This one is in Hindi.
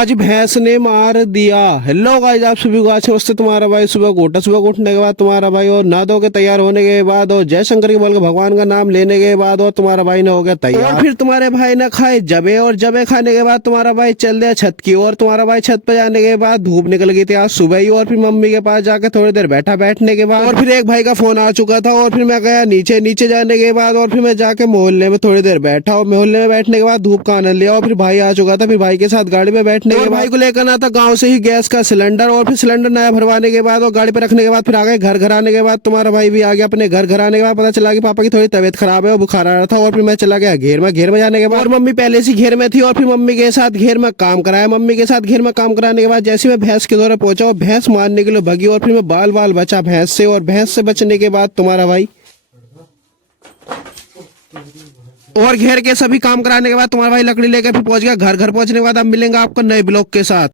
आज भैंस ने मार दिया। हेलो गाइस, आप सभी को आज नमस्ते। तुम्हारा भाई सुबह को उठा, सुबह को उठने के बाद तुम्हारा भाई और नहा धो के तैयार होने के बाद और जय शंकर के बोल के भगवान का नाम लेने के बाद और तुम्हारा भाई ने हो गया तैयार। और फिर तुम्हारे भाई ने खाए जबे और जबे खाने के बाद तुम्हारा भाई चल दिया छत की ओर। तुम्हारा भाई छत पे जाने के बाद धूप निकल गई थी आज सुबह ही। और फिर मम्मी के पास जाके थोड़ी देर बैठा, बैठने के बाद और फिर एक भाई का फोन आ चुका था और फिर मैं गया नीचे। नीचे जाने के बाद और फिर मैं जाके मोहल्ले में थोड़ी देर बैठा और मोहल्ले में बैठने के बाद धूप का आनंद लिया। और फिर भाई आ चुका था, फिर भाई के साथ गाड़ी में बैठने के बाद भाई को लेकर आना था गांव से ही गैस का सिलेंडर। और फिर सिलेंडर नया भरवाने के बाद और गाड़ी पे रखने के बाद फिर आ गए घर। घर आने के बाद तुम्हारा भाई भी आ गया अपने घर। घर आने के बाद पता चला कि पापा की थोड़ी तबीयत खराब है और बुखार आ रहा था। और फिर मैं चला गया घेर में। घेर में जाने के बाद और मम्मी पहले से घेर में थी और फिर मम्मी के साथ घेर में काम कराया। मम्मी के साथ घेर में काम कराने के बाद जैसे मैं भैंस के दौरे पहुंचा और भैंस मारने के लिए भगी और फिर मैं बाल बाल बचा भैंस से। और भैंस से बचने के बाद तुम्हारा भाई और घेर के सभी काम कराने के बाद तुम्हारा भाई लकड़ी लेकर फिर पहुंच गया घर। घर पहुंचने के बाद अब मिलेंगे आपको नए ब्लॉग के साथ।